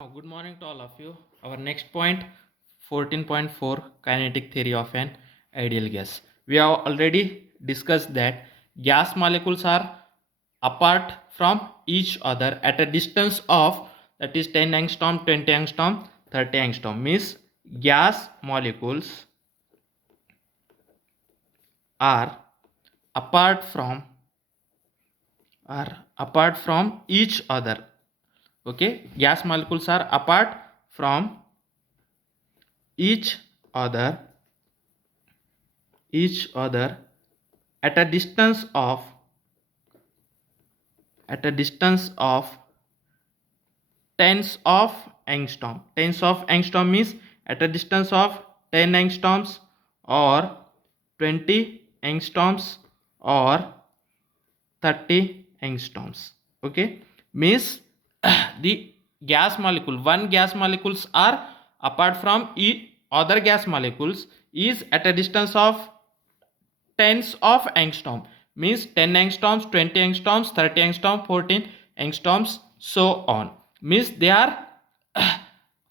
Good morning to all of you. Our next point 14.4 kinetic theory of an ideal gas. We have already discussed that gas molecules are apart from each other at a distance of that is 10 angstrom, 20 angstrom, 30 angstrom. Means gas molecules are apart from each other. Okay, gas molecules are apart from each other at a distance of tens of angstrom. Tens of angstrom means at a distance of 10 angstroms or 20 angstroms or 30 angstroms. Okay, means the gas molecule, one gas molecules are apart from other gas molecules is at a distance of tens of angstrom, means 10 angstroms, 20 angstroms, 30 angstroms, 14 angstroms, so on. Means they are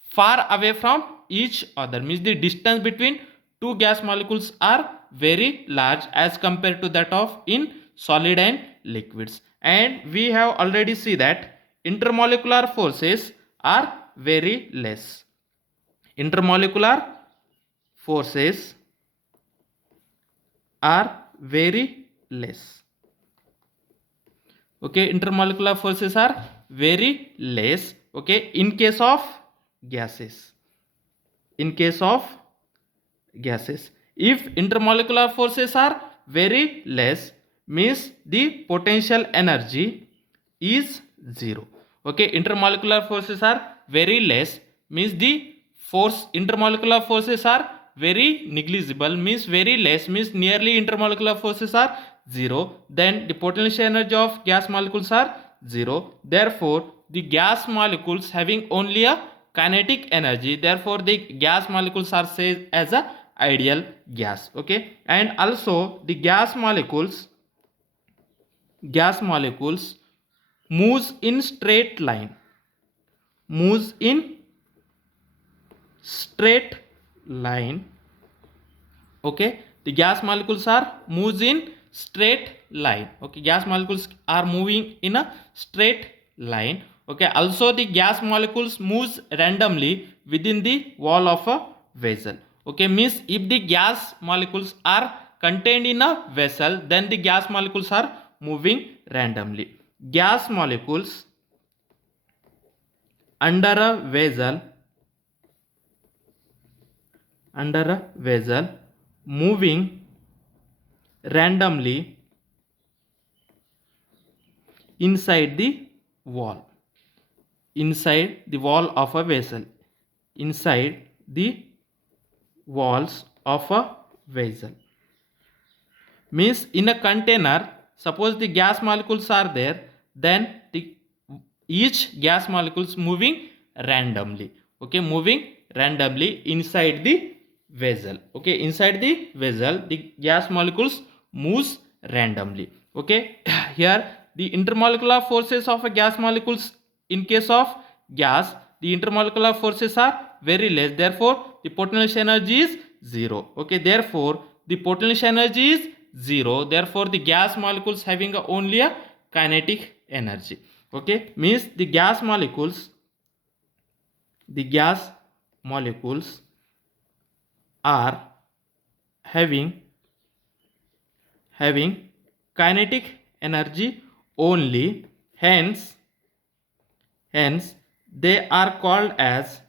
far away from each other, means the distance between two gas molecules are very large as compared to that of in solid and liquids. And we have already seen that intermolecular forces are very less. Intermolecular forces are very less. Okay, intermolecular forces are very less. Okay, in case of gases. If intermolecular forces are very less, means the potential energy is zero. Okay, intermolecular forces are very less means the intermolecular forces are very negligible, means very less, means nearly intermolecular forces are zero. Then the potential energy of gas molecules are zero. Therefore the gas molecules having only a kinetic energy, therefore the gas molecules are said as a ideal gas. Okay, and also the gas molecules moves in straight line, moves in straight line. Okay, the gas molecules are moves in straight line. Okay, gas molecules are moving in a straight line. Okay, also the gas molecules moves randomly within the wall of a vessel. Okay, means if the gas molecules are contained in a vessel, then the gas molecules are moving randomly. Gas molecules under a vessel moving randomly inside the wall of a vessel, inside the walls of a vessel. Means in a container, suppose the gas molecules are there, then each gas molecules moving randomly. Okay, moving randomly inside the vessel. Okay, inside the vessel the gas molecules moves randomly. Okay, here the intermolecular forces of a gas molecules, in case of gas the intermolecular forces are very less, therefore the potential energy is zero. Okay, therefore the potential energy is zero, therefore the gas molecules having only a kinetic energy. Okay, means the gas molecules are having kinetic energy only, hence they are called as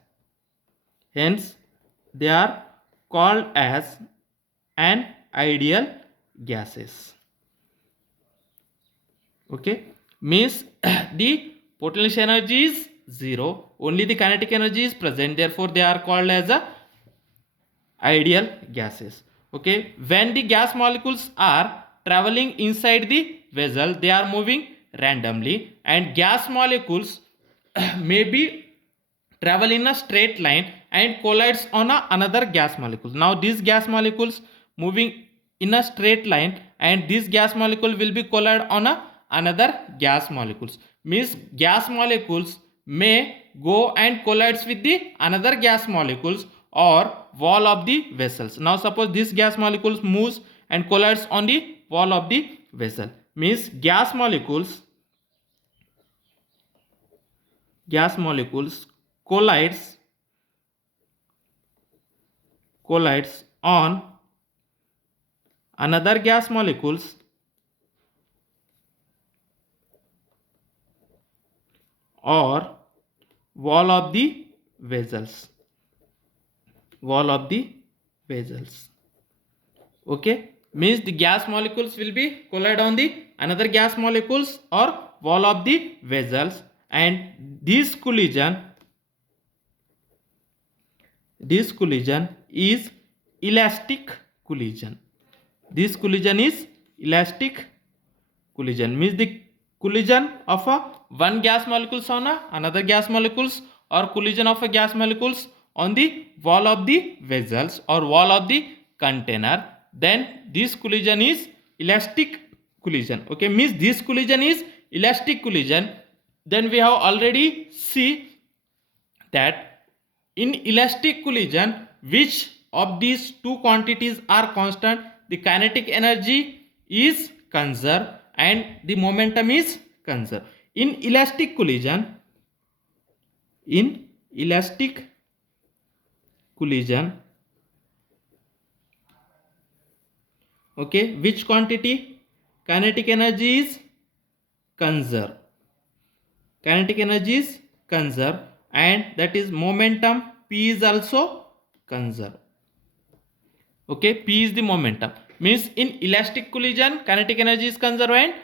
an ideal gases. Okay, means the potential energy is zero, only the kinetic energy is present, therefore they are called as a ideal gases. Okay, when the gas molecules are traveling inside the vessel, they are moving randomly, and gas molecules may be travel in a straight line and collides on another gas molecule. Now these gas molecules moving in a straight line, and this gas molecule will be collide on another gas molecules, means gas molecules may go and collides with the another gas molecules or wall of the vessels. Now suppose this gas molecules moves and collides on the wall of the vessel. Means gas molecules collides on another gas molecules or wall of the vessels. Okay, means the gas molecules will be collide on the another gas molecules or wall of the vessels, and this collision is elastic collision. This collision is elastic collision, means the collision of a one gas molecules on another gas molecules or collision of a gas molecules on the wall of the vessels or wall of the container, then this collision is elastic collision. Okay, means this collision is elastic collision. Then we have already see that in elastic collision, which of these two quantities are constant, the kinetic energy is conserved and the momentum is conserved. In elastic collision, okay, which quantity? Kinetic energy is conserved. And that is momentum P is also conserved. Okay, P is the momentum. Means in elastic collision, kinetic energy is conserved and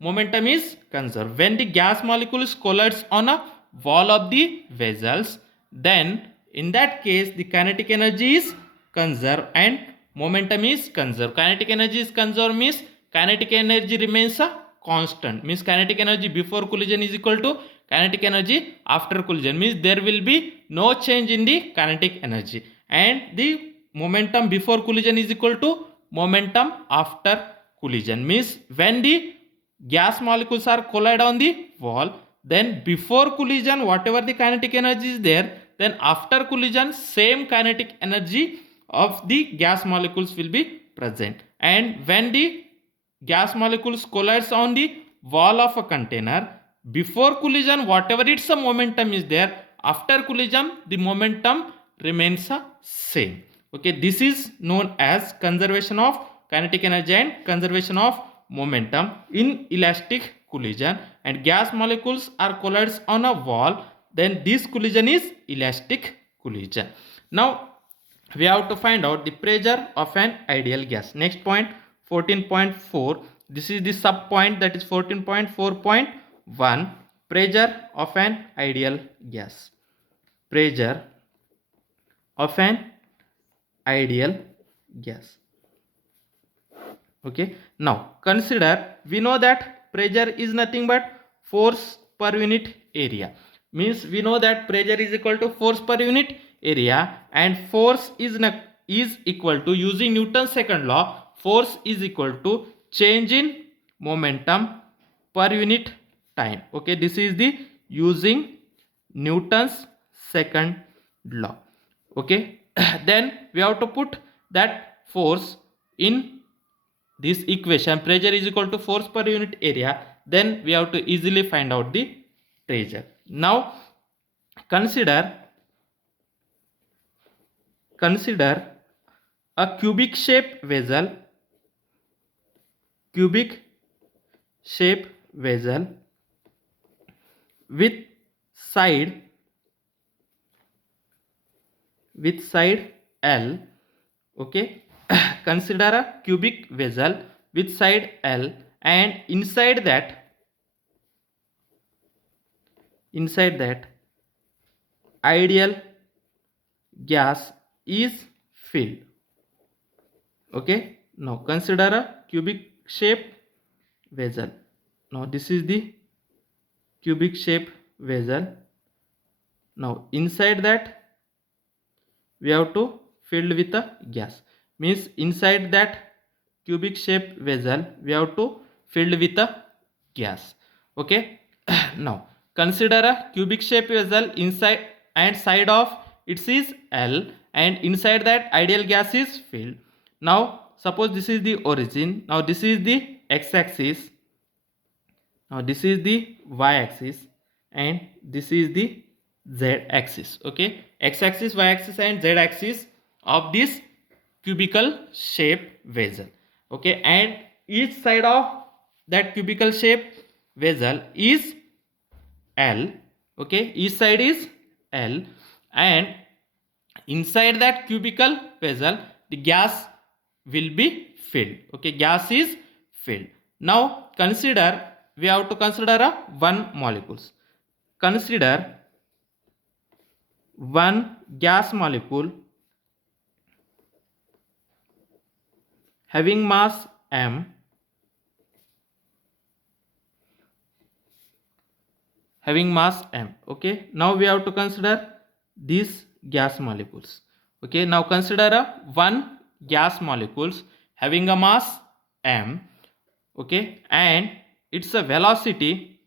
momentum is conserved. When the gas molecules collides on a wall of the vessels, then in that case the kinetic energy is conserved and momentum is conserved. Kinetic energy is conserved means kinetic energy remains a constant. Means kinetic energy before collision is equal to kinetic energy after collision. Means there will be no change in the kinetic energy, and the momentum before collision is equal to momentum after collision. Means when the gas molecules are collide on the wall, then before collision whatever the kinetic energy is there, then after collision same kinetic energy of the gas molecules will be present. And when the gas molecules collides on the wall of a container, before collision whatever its a momentum is there, after collision the momentum remains a same. Okay, this is known as conservation of kinetic energy and conservation of momentum in elastic collision. And gas molecules are collides on a wall, then this collision is elastic collision. Now we have to find out the pressure of an ideal gas. Next point, 14.4. This is the sub point, that is 14.4.1. Pressure of an ideal gas. Pressure of an ideal gas. Okay, now consider, we know that pressure is nothing but force per unit area. Means we know that pressure is equal to force per unit area, and force is equal to, using Newton's second law, force is equal to change in momentum per unit time. Okay, this is the using Newton's second law. Okay, then we have to put that force in this equation. Pressure is equal to force per unit area, then we have to easily find out the pressure. Now consider a cubic shape vessel with side L. Okay, consider a cubic vessel with side L, and inside that ideal gas is filled. Okay, now consider a cubic shape vessel. Now this is the cubic shape vessel. Now inside that we have to filled with a gas. Means inside that cubic shape vessel we have to filled with a gas. Okay, now consider a cubic shape vessel. Inside and side of it is L, and inside that ideal gas is filled. Now suppose this is the origin, now this is the x-axis, now this is the y-axis, and this is the z-axis. Okay, x-axis, y-axis and z-axis of this cubical shape vessel. Okay, and each side of that cubical shape vessel is L. Okay, each side is L, and inside that cubical vessel the gas will be filled. Okay, gas is filled. Now consider, we have to consider a one molecules. Consider one gas molecule having mass m, having mass m. Okay, now we have to consider these gas molecules. Okay, now consider a one gas molecules having a mass m. Okay, and its a velocity,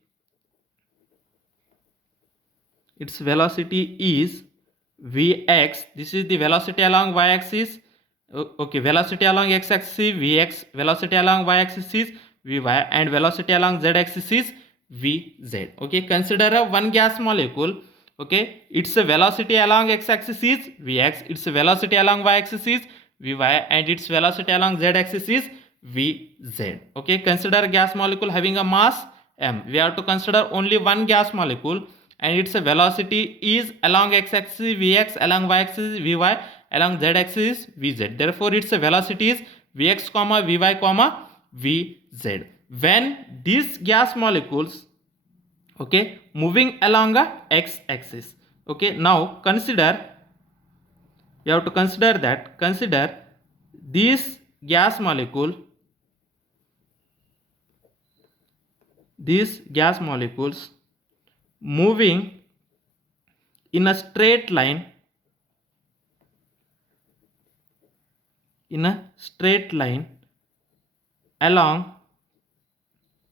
its velocity is vx. This is the velocity along y-axis. Okay, velocity along x-axis is vx, velocity along y-axis is vy, and velocity along z-axis is vz. Okay, consider a one gas molecule. Okay, its velocity along x-axis is vx, its velocity along y-axis is vy, and its velocity along z-axis is vz. Okay, consider a gas molecule having a mass m. We have to consider only one gas molecule, and its velocity is along x-axis vx, along y-axis vy, along z-axis vz. Therefore its velocity is vx comma vy comma vz. When these gas molecules, okay, moving along a x-axis. Okay, now consider, you have to consider that, consider this gas molecule, these gas molecules moving in a straight line, in a straight line along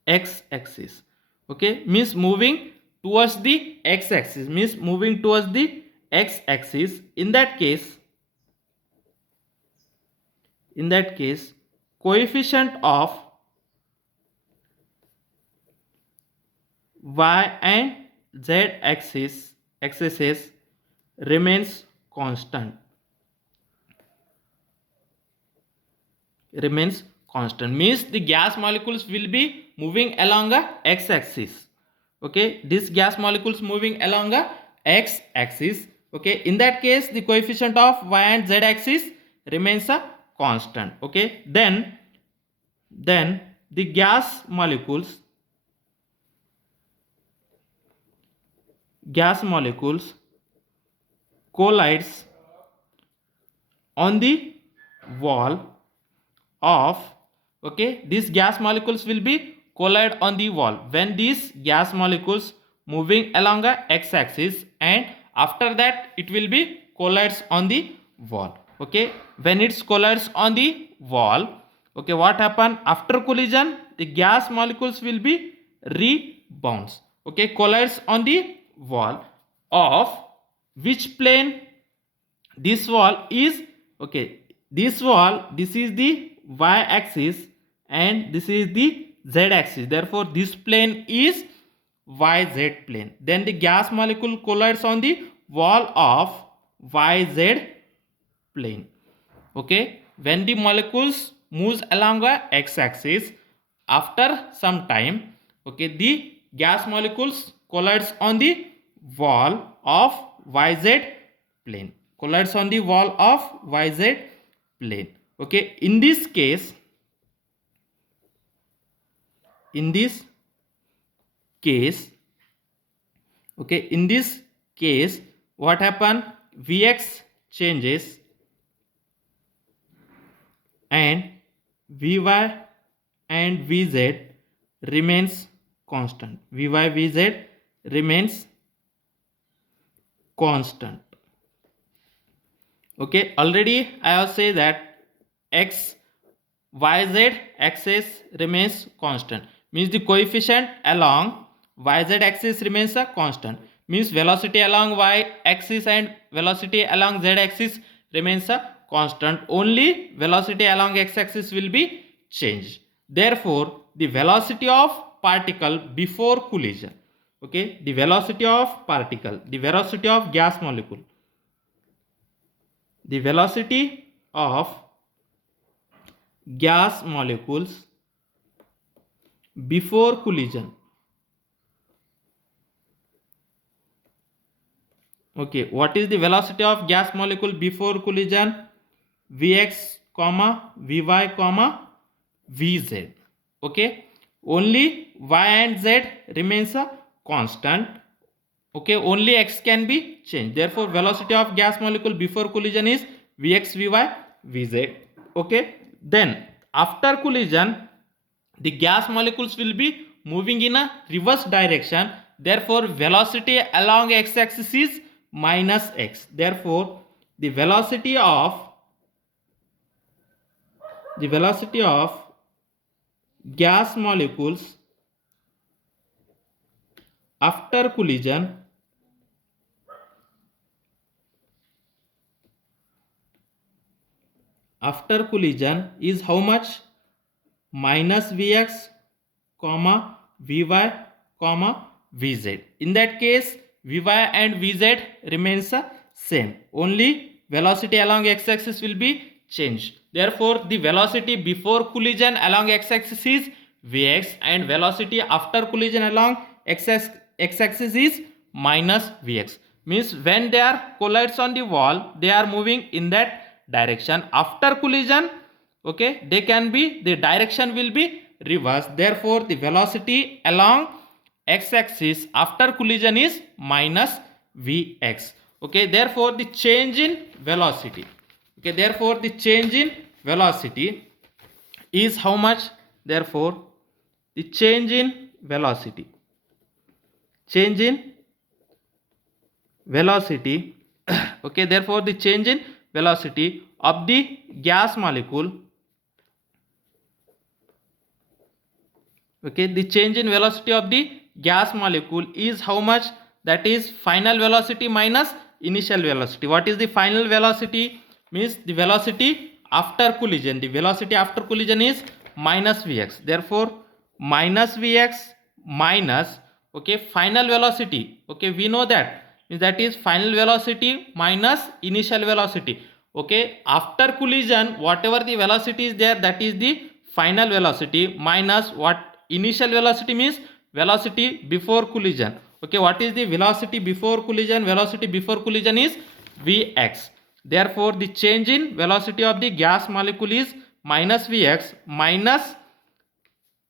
x-axis. Okay, means moving towards the x-axis, means moving towards the x-axis. In that case, coefficient of y and z axis remains constant, remains constant, means the gas molecules will be moving along a x-axis. Okay, this gas molecules moving along a x-axis. Okay, in that case the coefficient of y and z axis remains a constant. Okay, then the gas molecules collides on the wall of, okay, these gas molecules will be collide on the wall when these gas molecules moving along a x-axis, and after that it will be collides on the wall. Okay, when it collides on the wall, okay, what happen after collision? The gas molecules will be rebounds. Okay, collides on the wall of which plane? This wall is, okay, this wall, this is the y-axis and this is the z-axis. Therefore this plane is yz plane. Then the gas molecule collides on the wall of yz plane. Okay, when the molecules moves along a x-axis, after some time, okay, the gas molecules collides on the wall of yz plane, collides on the wall of yz plane. Okay, in this case, okay, in this case what happen? Vx changes and vy and vz remains constant. Vy vz remains constant. Okay, already I have said that x yz axis remains constant, means the coefficient along yz axis remains a constant. Means velocity along y axis and velocity along z axis remains a constant. Only velocity along x axis will be changed. Therefore, the velocity of particle before collision, okay, the velocity of particle, the velocity of gas molecule, the velocity of gas molecules before collision, okay, what is the velocity of gas molecule before collision? Vx comma vy comma vz, okay, only y and z remains a constant, okay, only x can be changed. Therefore, velocity of gas molecule before collision is vx vy vz, okay. Then after collision, the gas molecules will be moving in a reverse direction. Therefore, velocity along x axis is minus x. Therefore, the velocity of gas molecules after collision is how much? Minus vx comma vy comma vz. In that case, vy and vz remains the same, only velocity along x axis will be changed. Therefore, the velocity before collision along x axis is vx and velocity after collision along x axis is minus vx. Means when they are collides on the wall, they are moving in that direction. After collision, okay, they can be, the direction will be reverse. Therefore, the velocity along x axis after collision is minus vx, okay. Therefore, the change in velocity, okay, therefore the change in velocity is how much? Therefore, the change in velocity okay, therefore the change in velocity of the gas molecule, okay, the change in velocity of the gas molecule is how much? That is final velocity minus initial velocity. What is the final velocity? Means the velocity after collision. The velocity after collision is minus vx. Therefore, minus vx minus, okay, final velocity, okay, we know that, means that is final velocity minus initial velocity, okay. After collision, whatever the velocity is there, that is the final velocity minus what? Initial velocity means velocity before collision, okay. What is the velocity before collision? Velocity before collision is vx. Therefore, the change in velocity of the gas molecule is minus vx minus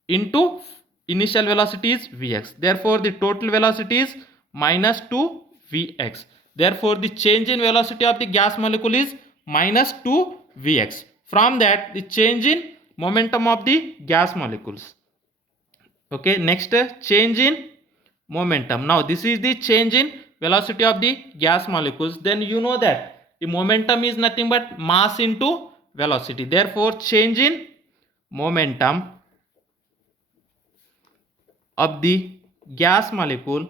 into initial velocity is vx. Therefore, the total velocity is minus 2 vx. Therefore, the change in velocity of the gas molecule is minus 2 vx. From that, the change in momentum of the gas molecules, okay. Next, change in momentum. Now, this is the change in velocity of the gas molecules. Then you know that the momentum is nothing but mass into velocity. Therefore, change in momentum of the gas molecule,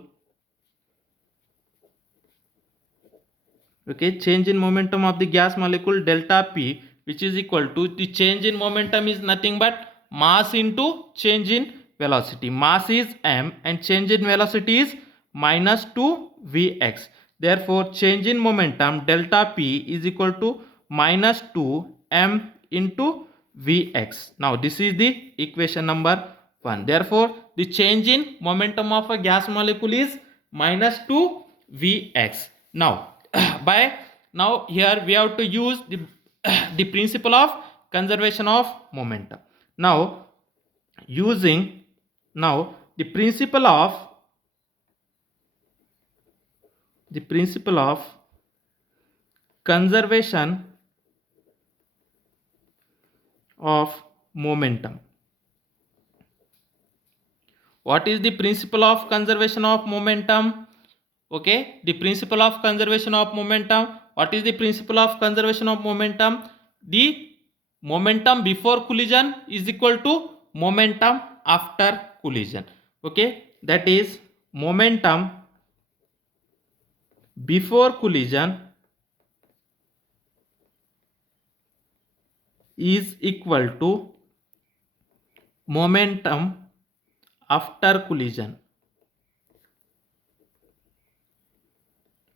okay, change in momentum of the gas molecule delta p, which is equal to, the change in momentum is nothing but mass into change in velocity. Mass is m and change in velocity is minus 2 vx. Therefore, change in momentum delta p is equal to minus 2 m into vx. Now, this is the equation number 1. Therefore, the change in momentum of a gas molecule is minus 2 vx. Now, now here we have to use the principle of conservation of momentum. Now, using the principle of conservation of momentum. What is the principle of conservation of momentum? Okay, the principle of conservation of momentum. What is the principle of conservation of momentum? The momentum before collision is equal to momentum after collision. Okay, that is momentum before collision is equal to momentum after collision.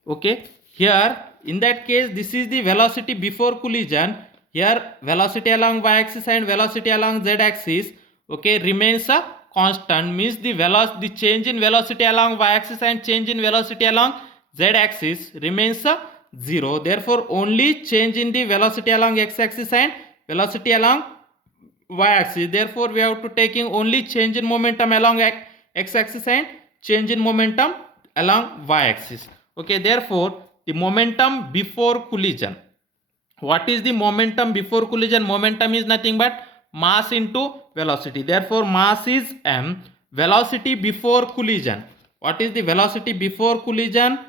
Okay, here in that case this is the velocity before collision. Here velocity along y axis and velocity along z axis, okay, remains a constant, means the change in velocity along y axis and change in velocity along z axis remains a 0. Therefore only change in the velocity along x axis and velocity along y axis. Therefore we have to taking only change in momentum along x axis and change in momentum along y axis. Okay, therefore the momentum before collision. What is the momentum before collision? Momentum is nothing but mass into velocity. Therefore mass is m. Velocity before collision. What is the velocity before collision?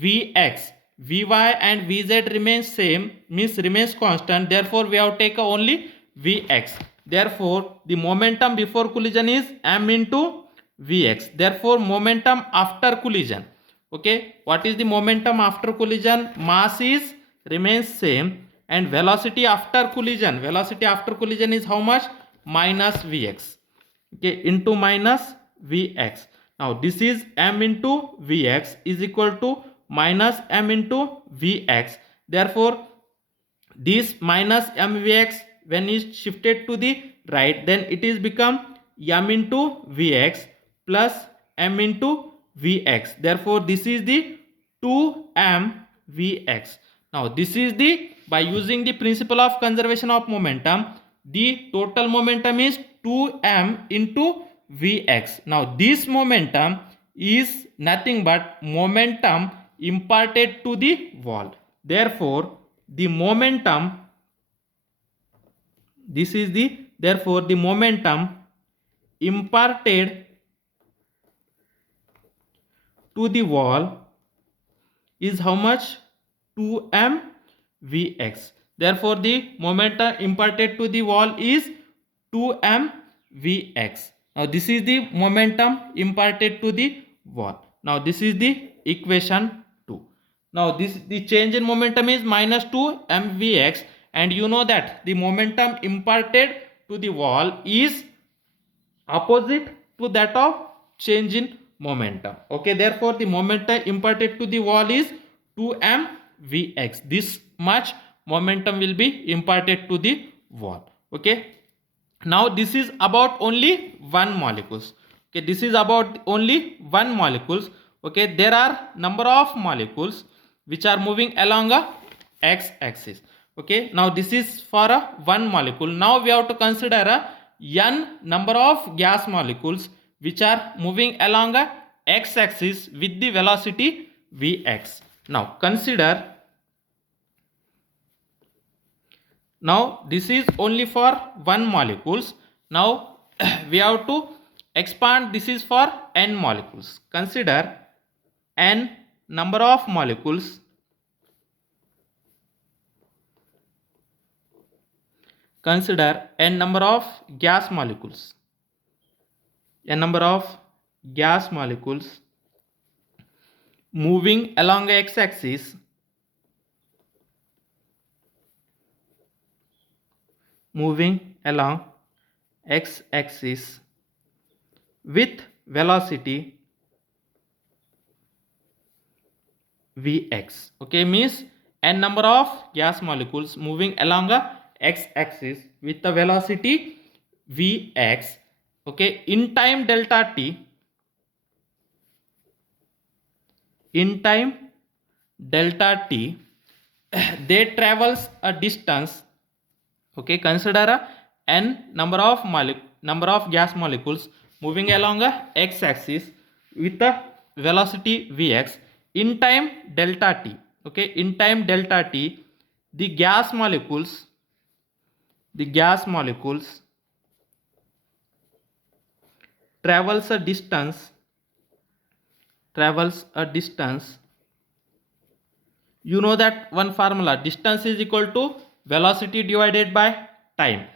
Vx. Vy and Vz remains same, means remains constant. Therefore we have taken only Vx. Therefore the momentum before collision is m into Vx. Therefore momentum after collision. Okay, what is the momentum after collision? Mass is remains same, and velocity after collision. Velocity after collision is how much? Minus Vx. Okay, into minus Vx. Now this is m into Vx is equal to minus m into Vx. Therefore this minus mvx when is shifted to the right, then it is become m into Vx plus m into Vx. Therefore this is the 2m Vx. Now this is the, by using the principle of conservation of momentum, the total momentum is 2m into Vx. Now this momentum is nothing but momentum imparted to the wall. Therefore the momentum, this is the, therefore the momentum imparted to the wall is how much? 2m Vx. Therefore the momentum imparted to the wall is 2m Vx. Now this is the momentum imparted to the wall. Now this is the equation 2. Now this, the change in momentum is minus 2 mvx, and you know that the momentum imparted to the wall is opposite to that of change in momentum. Okay, therefore the momentum imparted to the wall is 2m Vx. This much momentum will be imparted to the wall. Okay, now this is about only one molecules. Okay, this is about only one molecules. Okay, there are number of molecules which are moving along a x-axis. Okay, now this is for a one molecule. Now we have to consider a n number of gas molecules which are moving along a x-axis with the velocity Vx. Now consider, now this is only for one molecules. Now we have to expand, this is for n molecules. Consider n number of molecules consider n number of gas molecules, n number of gas molecules moving along the x-axis, moving along x-axis with velocity Vx. Okay, means n number of gas molecules moving along a x-axis with the velocity Vx. Okay, in time delta t, in time delta t, they travels a distance. Okay, consider a n number of gas molecules moving along a x-axis with the velocity Vx in time delta t. Okay, in time delta t, the gas molecules travels a distance. You know that one formula, distance is equal to velocity divided by time.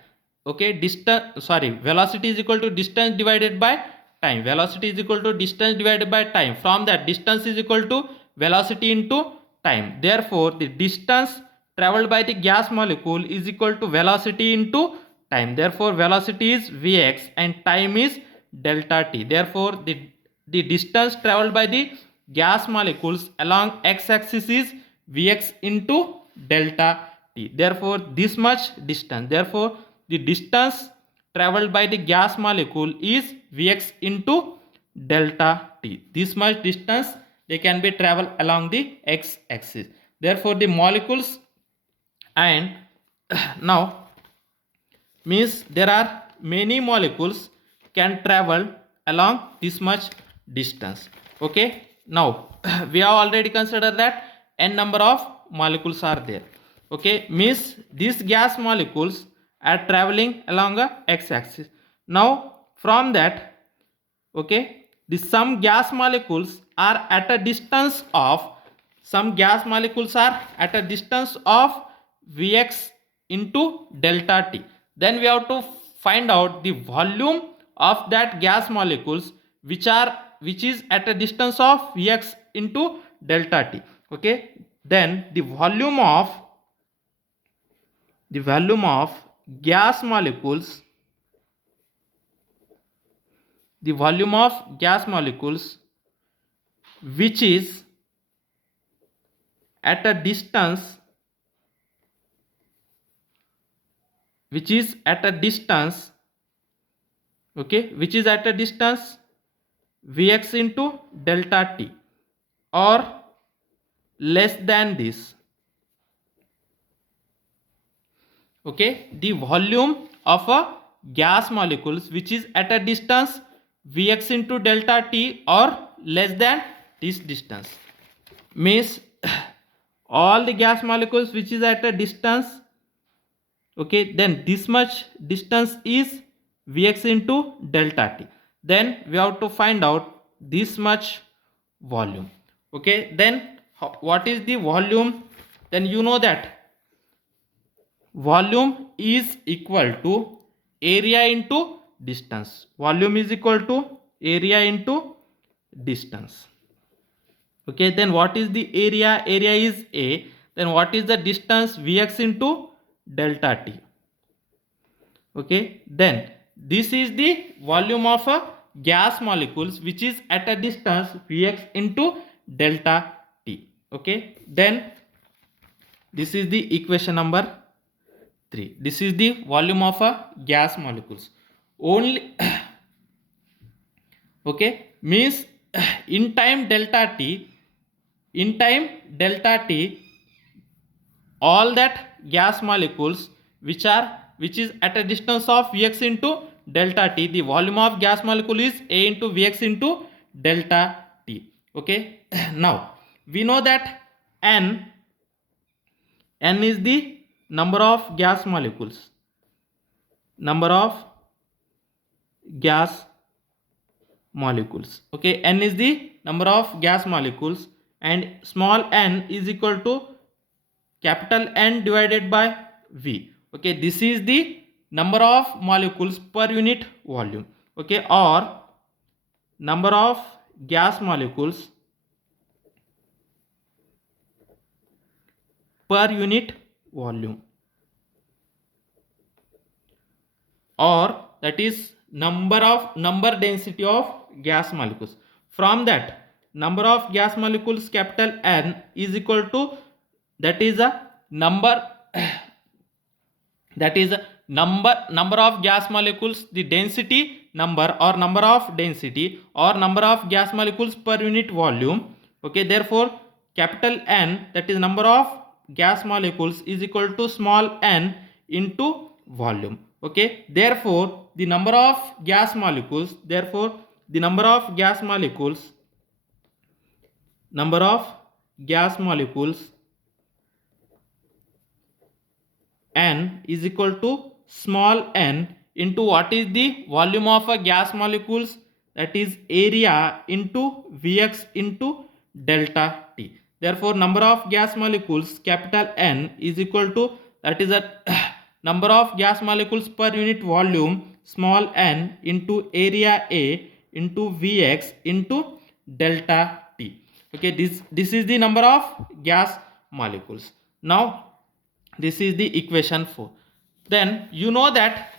Okay, velocity is equal to distance divided by time. Velocity is equal to distance divided by time. From that, distance is equal to velocity into time. Therefore, the distance traveled by the gas molecule is equal to velocity into time. Therefore, velocity is Vx and time is delta t. Therefore, the distance traveled by the gas molecules along x-axis is Vx into delta t. Therefore, this much distance. Therefore, the distance traveled by the gas molecule is Vx into delta t. This much distance they can be traveled along the x-axis. Therefore, the molecules and now means there are many molecules can travel along this much distance. Okay, now we have already considered that n number of molecules are there. Okay, means these gas molecules are traveling along a x-axis. Now from that, okay, the some gas molecules are at a distance of Vx into delta t. Then we have to find out the volume of that gas molecules which is at a distance of Vx into delta t. Okay, then the volume of gas molecules which is at a distance Vx into delta t or less than this. Okay, the volume of a gas molecules which is at a distance Vx into delta t or less than this distance means all the gas molecules which is at a distance, okay, then this much distance is Vx into delta t. Then we have to find out this much volume. Okay, then what is the volume? Then you know that volume is equal to area into distance. Volume is equal to area into distance. Okay, then what is the area? Area is A. Then what is the distance? Vx into delta t. Okay, then this is the volume of a gas molecules which is at a distance Vx into delta t. Okay, then this is the equation number 3. This is the volume of a gas molecules. Only okay, means in time delta t, all that gas molecules which is at a distance of Vx into delta t, the volume of gas molecule is A into Vx into delta t. Okay, now we know that n is the number of gas molecules. Okay, n is the number of gas molecules and small n is equal to capital N divided by V. Okay, this is the number of molecules per unit volume. Okay, or number of gas molecules per unit volume, or that is number density of gas molecules. From that, number of gas molecules capital N is equal to, that is a number number of gas molecules, the density number or number of density or number of gas molecules per unit volume. Okay, therefore capital N, that is number of gas molecules, is equal to small n into volume. Okay, therefore the number of gas molecules n is equal to small n into what is the volume of a gas molecules, that is area into Vx into delta t. Therefore number of gas molecules capital N is equal to, that is a number of gas molecules per unit volume small n into area A into Vx into delta T. Okay, this is the number of gas molecules. Now this is the equation 4. Then you know that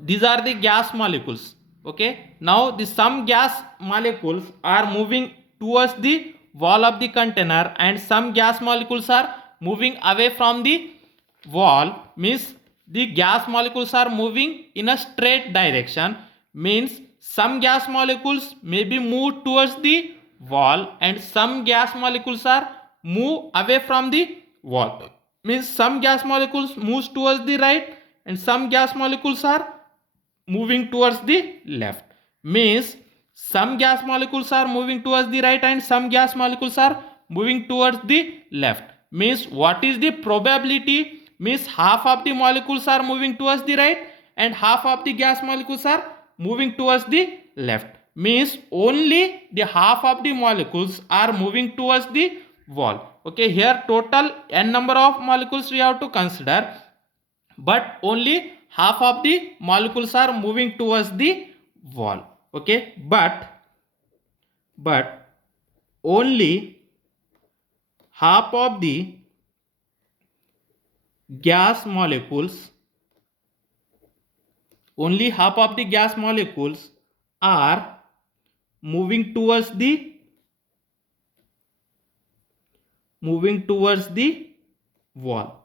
these are the gas molecules. Okay, now the some gas molecules are moving towards the wall of the container and some gas molecules are moving away from the wall. Means the gas molecules are moving in a straight direction. Means some gas molecules may be moved towards the wall and some gas molecules are move away from the wall. Means some gas molecules moves towards the right and some gas molecules are moving towards the left. Means some gas molecules are moving towards the right and some gas molecules are moving towards the left. Means what is the probability? Means half of the molecules are moving towards the right and half of the gas molecules are moving towards the left. Means only the half of the molecules are moving towards the wall. Okay, here total n number of molecules we have to consider, but only half of the molecules are moving towards the wall. Okay, but only half of the gas molecules are moving towards the wall.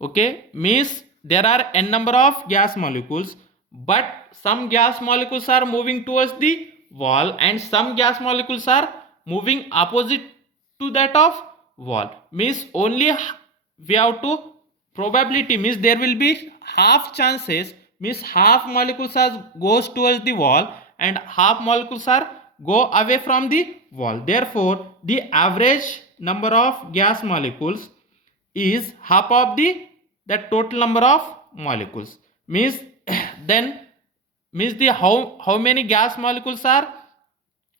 Okay, means there are n number of gas molecules, but some gas molecules are moving towards the wall and some gas molecules are moving opposite to that of wall. Means only we have to probability, means there will be half chances, means half molecules are goes towards the wall and half molecules are go away from the wall. Therefore the average number of gas molecules is half of the total number of molecules. Means then means the how many gas molecules are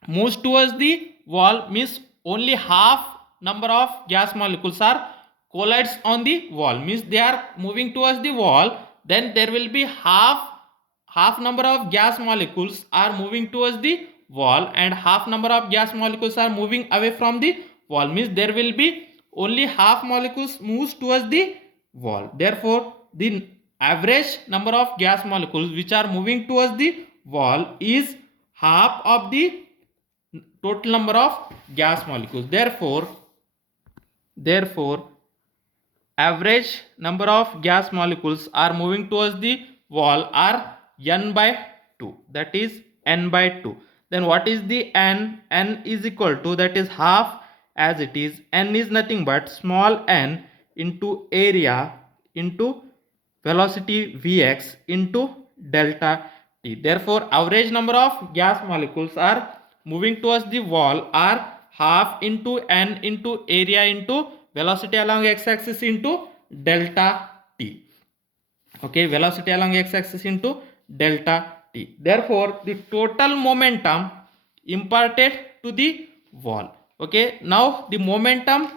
moves towards the wall. Means only half number of gas molecules are collides on the wall. Means they are moving towards the wall, then there will be half number of gas molecules are moving towards the wall and half number of gas molecules are moving away from the wall. Means there will be only half molecules moves towards the wall. Therefore the average number of gas molecules which are moving towards the wall is half of the total number of gas molecules. Therefore average number of gas molecules are moving towards the wall are n by 2, that is n by 2. Then what is the n? N is equal to, that is half, as it is n is nothing but small n into area into velocity Vx into delta T. Therefore average number of gas molecules are moving towards the wall are half into n into area into velocity along x-axis into delta T. Okay, velocity along x-axis into delta T. Therefore the total momentum imparted to the wall. Okay, now the momentum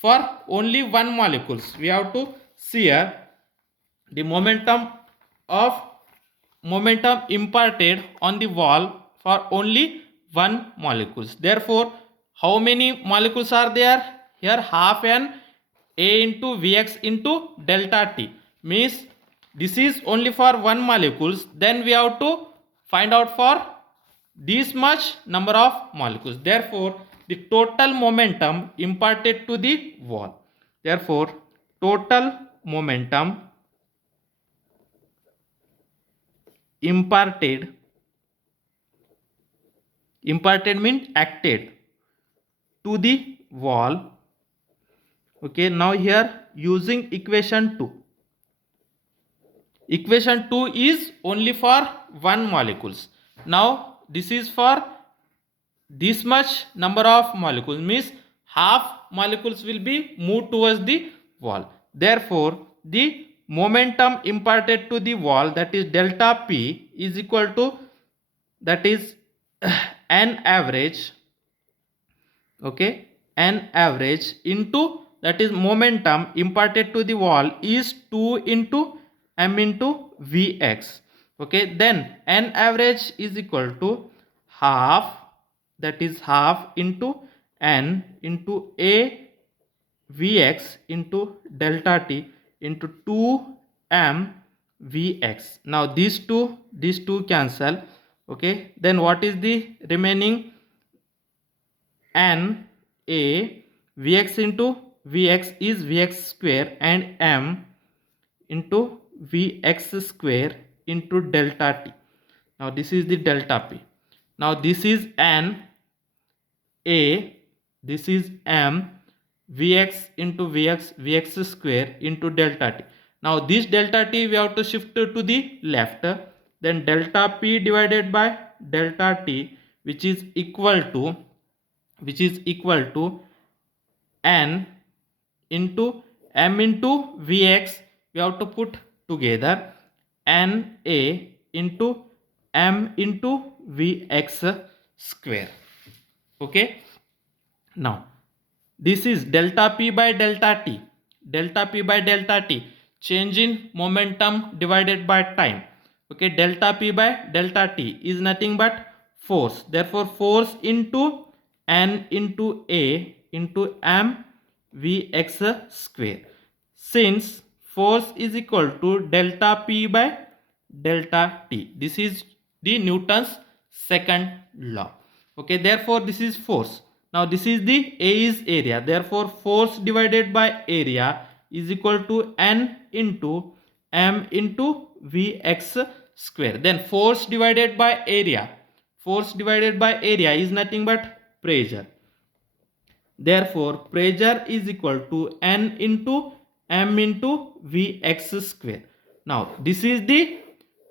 for only one molecules we have to see here. The momentum imparted on the wall for only one molecules. Therefore how many molecules are there here? Half n a into Vx into delta T. Means this is only for one molecules, then we have to find out for this much number of molecules. Therefore the total momentum imparted to the wall. Therefore total momentum imparted means acted to the wall. Okay, now here using equation 2. Equation 2 is only for one molecules. Now this is for this much number of molecules, means half molecules will be moved towards the wall. Therefore the momentum imparted to the wall, that is delta P, is equal to, that is n average. Okay, n average into, that is momentum imparted to the wall is 2 into m into Vx. Okay, then N average is equal to half, that is half into N into A Vx into delta T into 2m Vx. Now these two cancel. Okay, then what is the remaining? N A Vx into Vx is Vx square and m into Vx square into delta T. Now this is the delta P. Now this is N A, this is m Vx into Vx square into delta T. Now this delta T we have to shift to the left. Then delta P divided by delta T, which is equal to N into m into Vx, we have to put together Na into m into Vx square. Okay, now this is delta P by delta T, change in momentum divided by time. Okay, delta P by delta T is nothing but force. Therefore force into N into A into m Vx square. Since force is equal to delta P by delta T, this is the Newton's second law. Okay, therefore this is force. Now this is the A is area, therefore force divided by area is equal to N into m into Vx square. Then force divided by area is nothing but pressure. Therefore pressure is equal to N into m into Vx square. Now this is the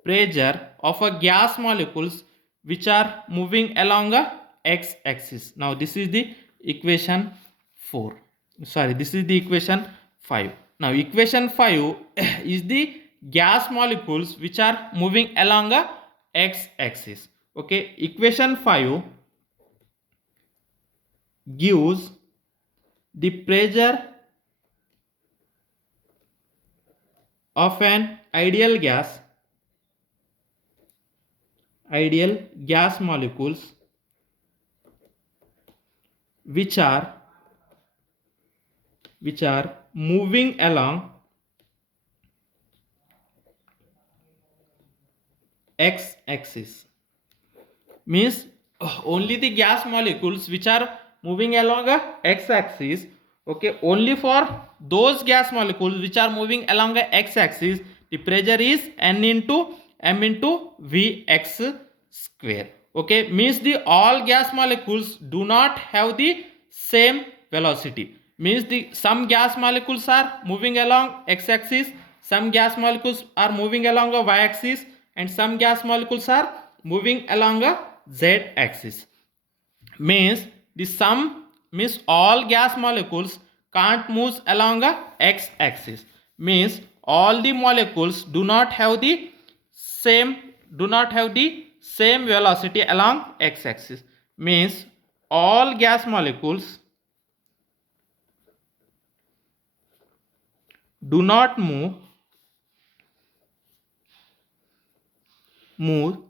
pressure of a gas molecules which are moving along a x-axis. Now this is the equation 4. Sorry, this is the equation 5. Now equation 5 is the gas molecules which are moving along a x-axis. Okay, equation 5 gives the pressure of an ideal gas molecules which are moving along x-axis. Means only the gas molecules which are moving along a x-axis. Okay, only for those gas molecules which are moving along a x-axis, the pressure is N into m into Vx square. Okay, means the all gas molecules do not have the same velocity. Means the some gas molecules are moving along x-axis, some gas molecules are moving along a y-axis, and some gas molecules are moving along a z-axis. Means the sum means all gas molecules can't move along a x-axis. Means all the molecules do not have the same velocity along x-axis. Means all gas molecules do not move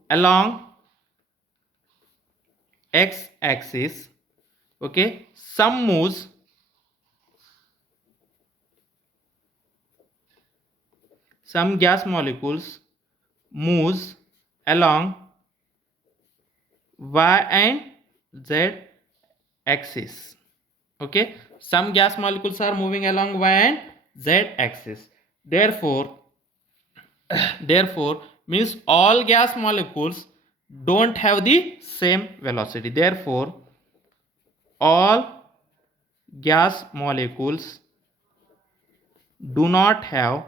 along x-axis. Okay, some gas molecules moves along y and z axis. Okay, some gas molecules are moving along y and z axis. Therefore means all gas molecules don't have the same velocity. Therefore all gas molecules do not have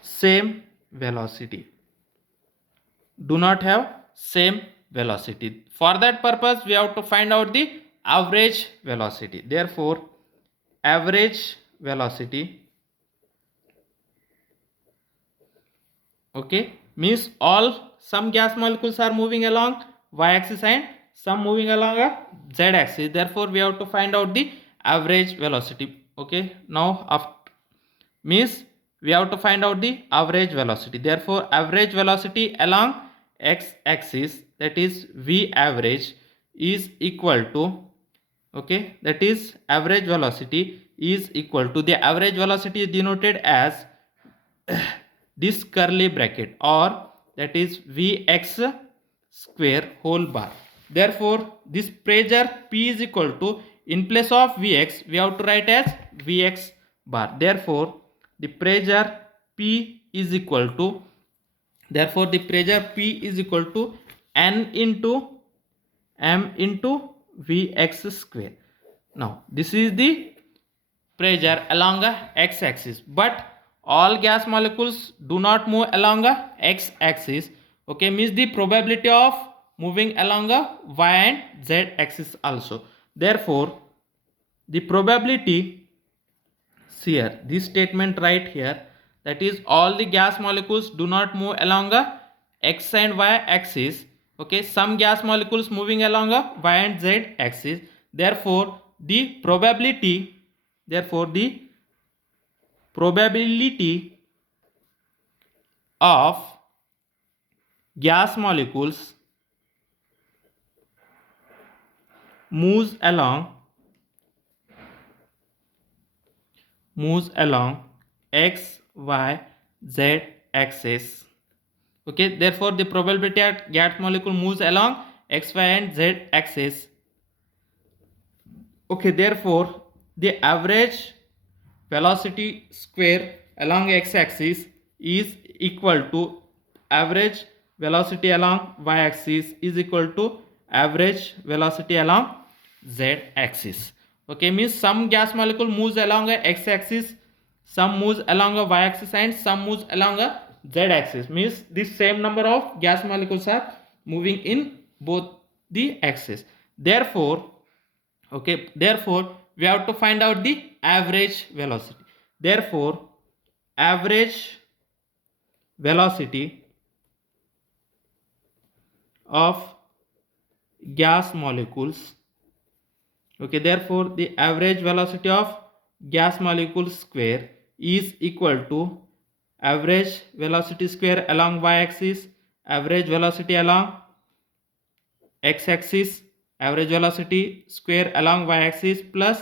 same velocity. For that purpose we have to find out the average velocity. Therefore average velocity, okay, means some gas molecules are moving along y-axis and some moving along a z-axis. Therefore we have to find out the average velocity. Okay, now means we have to find out the average velocity. Therefore, average velocity along x-axis, that is v average, is equal to, okay, that is average velocity is equal to, the average velocity is denoted as this curly bracket, or that is Vx square whole bar. Therefore, this pressure P is equal to, in place of Vx we have to write as Vx bar. Therefore, the pressure P is equal to, therefore the pressure P is equal to N into M into Vx square. Now this is the pressure along a x-axis, but all gas molecules do not move along a x-axis, okay, means the probability of moving along a y and z axis also. Therefore, the probability here, this statement right here, that is all the gas molecules do not move along a x and y axis, okay, some gas molecules moving along a y and z axis. Therefore, the probability, therefore the probability of gas molecules moves along x y z axis, okay, therefore the probability that gas molecule moves along x y and z axis, okay, therefore the average velocity square along x axis is equal to average velocity along y axis is equal to average velocity along z axis, okay, means some gas molecule moves along a x axis, some moves along a y axis, and some moves along a z axis, means this same number of gas molecules are moving in both the axes. Therefore, okay, therefore we have to find out the average velocity. Therefore, average velocity of gas molecules, okay, therefore the average velocity of gas molecules square is equal to average velocity square along y axis, average velocity along x axis, average velocity square along y axis, plus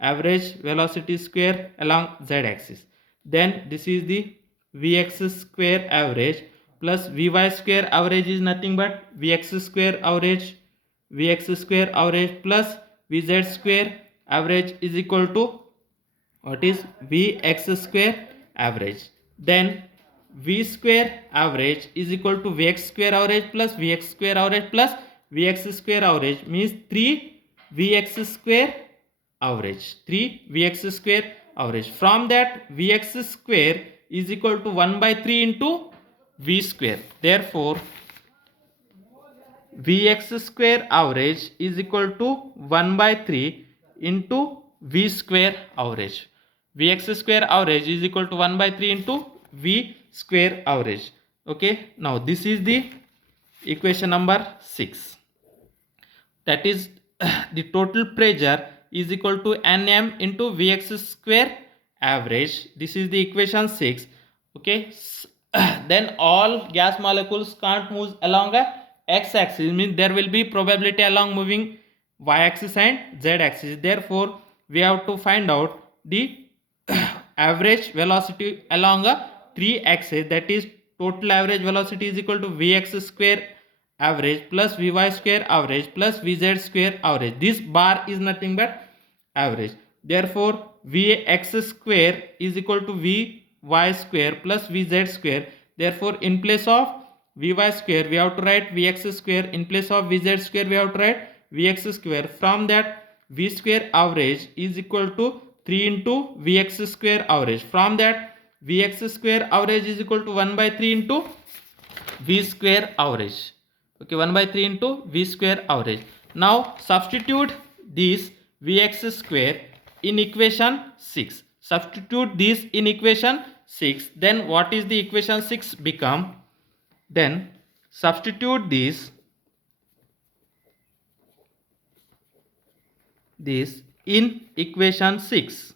average velocity square along z axis. Then this is the Vx square average plus Vy square average is nothing but Vx square average, Vx square average plus Vz square average is equal to, what is Vx square average. Then V square average is equal to Vx square average plus Vx square average plus Vx square average, means 3 Vx square average, 3 Vx square average. From that, Vx square is equal to 1 by 3 into V square. Therefore, Vx square average is equal to 1 by 3 into V square average. Vx square average is equal to 1 by 3 into V square average. Okay, now this is the equation number 6. That is the total pressure is equal to Nm into Vx square average. This is the equation 6. Okay, then all gas molecules can't move along a x-axis, means there will be probability along moving y-axis and z-axis. Therefore, we have to find out the average velocity along a 3-axis, that is total average velocity is equal to Vx square average plus Vy square average plus Vz square average. This bar is nothing but average. Therefore, Vx square is equal to Vy square plus Vz square. Therefore, in place of Vy square we have to write Vx square, in place of Vz square we have to write Vx square. From that, V square average is equal to 3 into Vx square average. From that, Vx square average is equal to 1 by 3 into V square average. Okay, 1 by 3 into V square average. Now substitute this Vx square in equation 6. Substitute this in equation 6. Then what is the equation 6 become? Then substitute this in equation 6.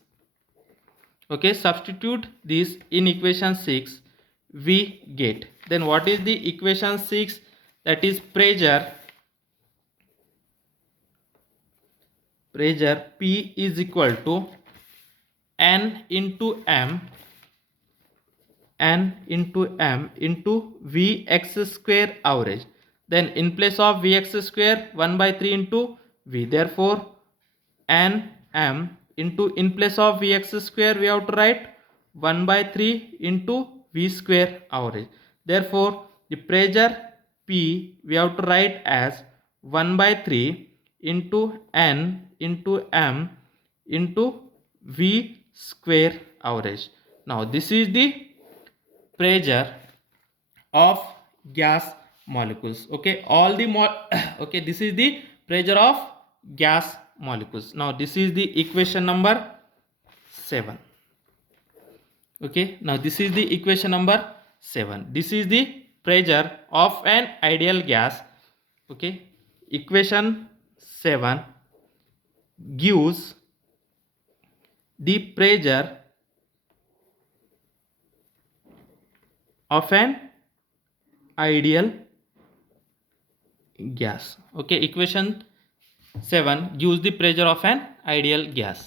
Okay, substitute this in equation 6, we get, then what is the equation 6? That is pressure P is equal to N into M into Vx square average. Then in place of Vx square, 1 by 3 into V. Therefore, Nm into, in place of Vx square, we have to write 1 by 3 into V square average. Therefore, the pressure P we have to write as 1 by 3 into N into M into V square average. Now, this is the pressure of gas molecules. Okay, all the okay, this is the pressure of gas molecules. Now this is the equation number 7. Okay, now this is the equation number 7. This is the pressure of an ideal gas. Okay, equation 7 gives the pressure of an ideal gas. Okay, equation 7 gives the pressure of an ideal gas.